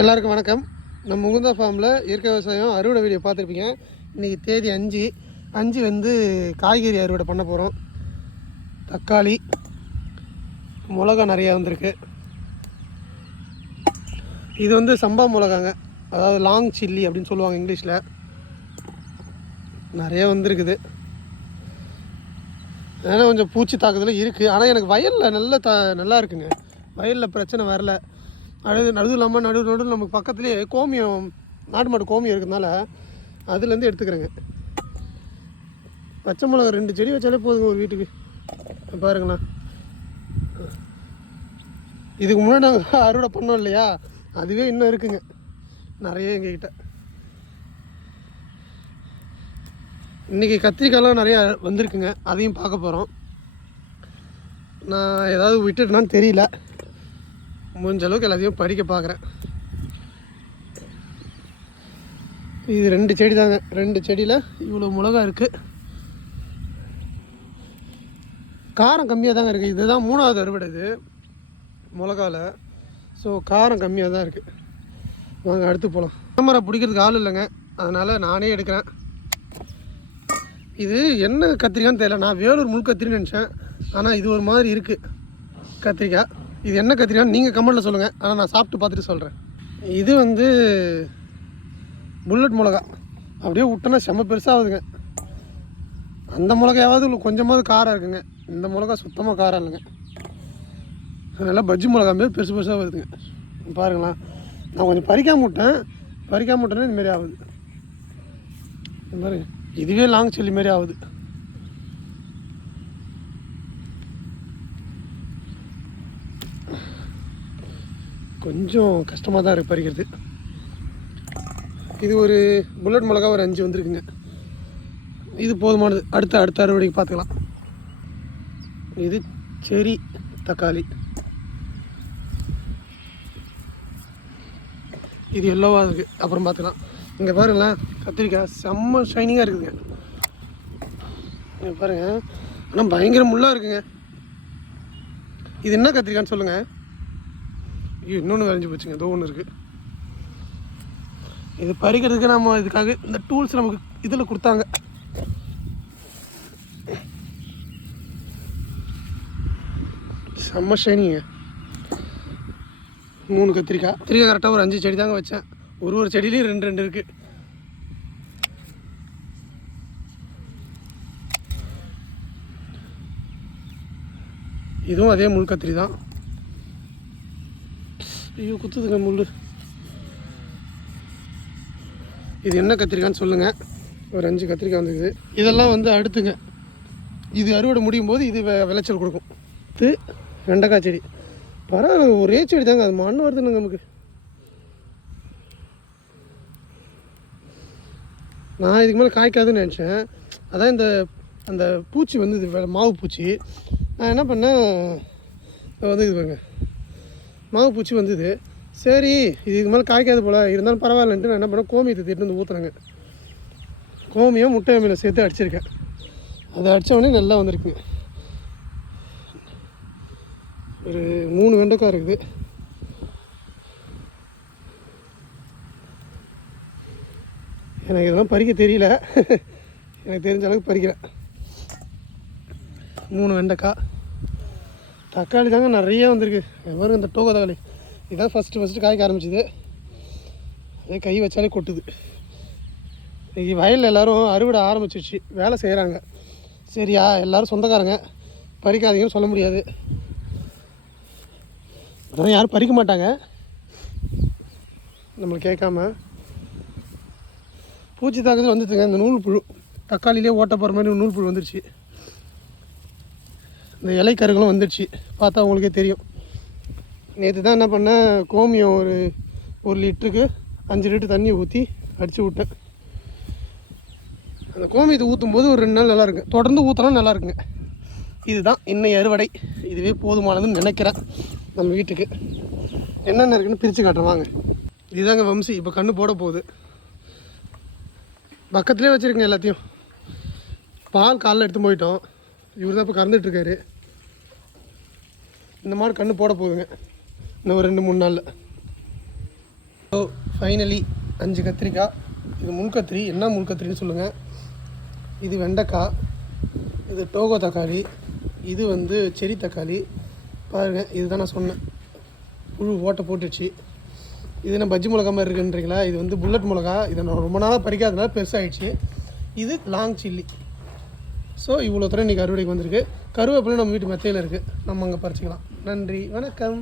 எல்லாருக்கும் வணக்கம். நம்ம முகுந்தா ஃபார்மில் இயற்கை விவசாயம் அறுவடை வீடியோ பார்த்துருப்பீங்க. இன்றைக்கி தேதி 5 வந்து காய்கறி அறுவடை பண்ண போகிறோம். தக்காளி, மிளகா நிறையா வந்திருக்கு. இது வந்து சம்பா மிளகாங்க, அதாவது லாங் சில்லி அப்படின்னு சொல்லுவாங்க இங்கிலீஷில். நிறைய வந்திருக்குது. அதனால் கொஞ்சம் பூச்சி தாக்குதல் இருக்குது. ஆனால் எனக்கு வயலில் நல்லா இருக்குங்க. வயலில் பிரச்சனை வரல. நடுவு இல்லாமல் நடுவில் நமக்கு பக்கத்துலேயே கோமியம், நாட்டு மாட்டு கோமியம் இருக்கிறதுனால அதுலேருந்து எடுத்துக்கிறேங்க. பச்சை மிளகா 2 செடி வச்சாலே போதுங்க ஒரு வீட்டுக்கு. பாருங்களேன், இதுக்கு முன்னாடி நாங்கள் அறுவடை பண்ணோம் இல்லையா, அதுவே இன்னும் இருக்குங்க நிறைய எங்ககிட்ட. இன்றைக்கி கத்திரிக்காயெலாம் நிறையா வந்திருக்குங்க, அதையும் பார்க்க போகிறோம். நான் ஏதாவது விட்டுட்டேனான்னு தெரியல, முடிஞ்ச அளவுக்கு எல்லாத்தையும் படிக்க பார்க்குறேன். இது 2 செடி தாங்க. 2 செடியில் இவ்வளோ மிளகா இருக்குது. காரம் கம்மியாக தாங்க இருக்குது. இதுதான் 3வது அறுவடை இது மிளகாவில். ஸோ காரம் கம்மியாக தான் இருக்குது. வாங்க அடுத்து போகலாம். கேமரா பிடிக்கிறதுக்கு ஆள் இல்லைங்க, அதனால் நானே எடுக்கிறேன். இது என்ன கத்திரிக்கான்னு தெரியல. நான் வேலூர் முள் கத்திரின்னு நினச்சேன், ஆனால் இது ஒரு மாதிரி இருக்குது கத்திரிக்காய். இது என்ன கத்திரிக்கான்னு நீங்கள் கமெண்ட்டில் சொல்லுங்கள், ஆனால் நான் சாப்பிட்டு பார்த்துட்டு சொல்கிறேன். இது வந்து புல்லட் மிளகா. அப்படியே விட்டோன்னா செம்ம பெருசாகுதுங்க. அந்த மிளகாயாவது கொஞ்சமாவது காரம் இருக்குங்க. இந்த மிளகா சுத்தமாக காரம் இல்லைங்க. நல்லா பஜ்ஜி மிளகா மாரி பெருசாக வருதுங்க. பாருங்களா, நான் கொஞ்சம் பறிக்காம விட்டேன்னா இதுமாரி ஆகுது. இந்த மாதிரி இதுவே லாங் சில்லி மாரி ஆகுது. கொஞ்சம் கஷ்டமாக தான் இருக்குது பறிக்கிறது. இது ஒரு புல்லட் மிளகா ஒரு 5 வந்துருக்குங்க. இது போதுமானது. அடுத்த அறுவடைக்கு பார்த்துக்கலாம். இது செரி தக்காளி. இது எல்லோவாக இருக்குது, அப்புறம் பார்த்துக்கலாம். இங்கே பாருங்களேன், கத்திரிக்காய் செம்ம ஷைனிங்காக இருக்குதுங்க. இங்கே பாருங்கள், ஆனால் பயங்கர முள்ளாக இருக்குங்க. இது என்ன கத்திரிக்கான்னு சொல்லுங்கள். இன்னொன்று விளைஞ்சி போச்சுங்க, ஏதோ ஒன்று இருக்குது. இது பறிக்கிறதுக்கு நம்ம இதுக்காக இந்த டூல்ஸ் நமக்கு இதில் கொடுத்தாங்க. செம்ம ஷைனிங்க. 3 கத்திரிக்காய் கரெக்டாக ஒரு 5 செடி தாங்க வச்சேன். ஒரு செடியிலையும் 2 இருக்குது. இதுவும் அதே முள் கத்திரி தான். ஐயோ குத்துதுங்க முள். இது என்ன கத்திரிக்கான்னு சொல்லுங்கள். ஒரு 5 கத்திரிக்காய் வந்துருக்குது. இதெல்லாம் வந்து அடுத்துங்க. இது அறுவடை முடியும் போது இது விளைச்சல் கொடுக்கும். இது வெண்டைக்காய் செடி. பரவாயில்ல, ஒரே செடி தாங்க, அது மண் வருதுங்க நமக்கு. நான் இதுக்கு மேலே காய்க்காதுன்னு நினச்சேன். அதான் அந்த பூச்சி வந்து இது மாவு பூச்சி. நான் என்ன பண்ணேன், வந்து இது பாருங்க, மாவு பூச்சி வந்தது. சரி இதுக்கு மேலே காய்க்காது போல், இருந்தாலும் பரவாயில்லன்ட்டு நான் என்ன பண்ணேன், கோமியத்தை திட்டு வந்து ஊற்றுறேங்க. கோமியம் முட்டை அம்மியில் சேர்த்து அடிச்சிருக்கேன். அதை அடித்தவொடனே நல்லா வந்திருக்குங்க. ஒரு 3 வெண்டைக்காய் இருக்குது. எனக்கு இதெல்லாம் பறிக்க தெரியல, எனக்கு தெரிஞ்ச அளவுக்கு பறிக்கிறேன். 3 வெண்டைக்காய். தக்காளி தாங்க நிறைய வந்திருக்கு. பாருங்க, இந்த டோகோ தக்காளி இதுதான் ஃபஸ்ட்டு காய்க்க ஆரம்பிச்சிது. அதே கை வச்சாலே கொட்டுது. வயலில் எல்லோரும் அறுவடை ஆரம்பிச்சிடுச்சு, வேலை செய்கிறாங்க. சரியா, எல்லோரும் சொந்தக்காரங்க, பறிக்காதீங்கன்னு சொல்ல முடியாது. அதெல்லாம் யாரும் பறிக்க மாட்டாங்க நம்மளை கேட்காம. பூச்சி தாக்குதல் வந்துச்சுங்க. இந்த நூல் புழு, தக்காளியிலே ஓட்ட போகிற மாதிரி நூல் புழு வந்துடுச்சு. இந்த இலைக்கருகளும் வந்துடுச்சு, பார்த்தா உங்களுக்கே தெரியும். நேற்று தான் என்ன பண்ணேன், கோமியம் ஒரு லிட்டருக்கு 5 லிட்டர் தண்ணி ஊற்றி அடித்து விட்டேன். அந்த கோமியத்தை ஊற்றும் போது ஒரு 2 நாள் நல்லா இருக்குங்க. தொடர்ந்து ஊற்றினா நல்லா இருக்குங்க. இதுதான் இன்னைய அறுவடை. இதுவே போதுமானதுன்னு நினைக்கிறேன். நம்ம வீட்டுக்கு என்னென்ன இருக்குன்னு பிரித்து காட்டுறேன் வாங்க. இதுதாங்க வம்சி. இப்போ கன்று போட போகுது. பக்கத்துலேயே வச்சுருக்கேங்க எல்லாத்தையும். பால் காலைல எடுத்து போயிட்டோம். இவர் தான் இப்போ கறந்துட்டுருக்காரு. இந்த மாதிரி கன்று போட போகுதுங்க இன்னும் ஒரு 2-3 நாளில். ஃபைனலி 5 கத்திரிக்காய். இது முள்கத்திரி, என்ன முள்கத்திரின்னு சொல்லுங்கள். இது வெண்டைக்காய், இது டோகோ தக்காளி, இது வந்து செரி தக்காளி. பாருங்கள், இதுதான் நான் சொன்னேன், புழு ஓட்டை போட்டுச்சு. இது என்ன பஜ்ஜி மிளகா மாதிரி இருக்குன்றீங்களா? இது வந்து புல்லட் மிளகா. இதை நான் ரொம்ப நாளாக பறிக்காதனால பெருசாகிடுச்சு. இது லாங் சில்லி. ஸோ இவ்வளோ தூரம் இன்றைக்கி அறுவடைக்கு வந்திருக்கு. கருவேப்பிலை நம்ம வீட்டு மெத்தையில் இருக்குது, நம்ம அங்கே பறிச்சிக்கலாம். நன்றி, வணக்கம்.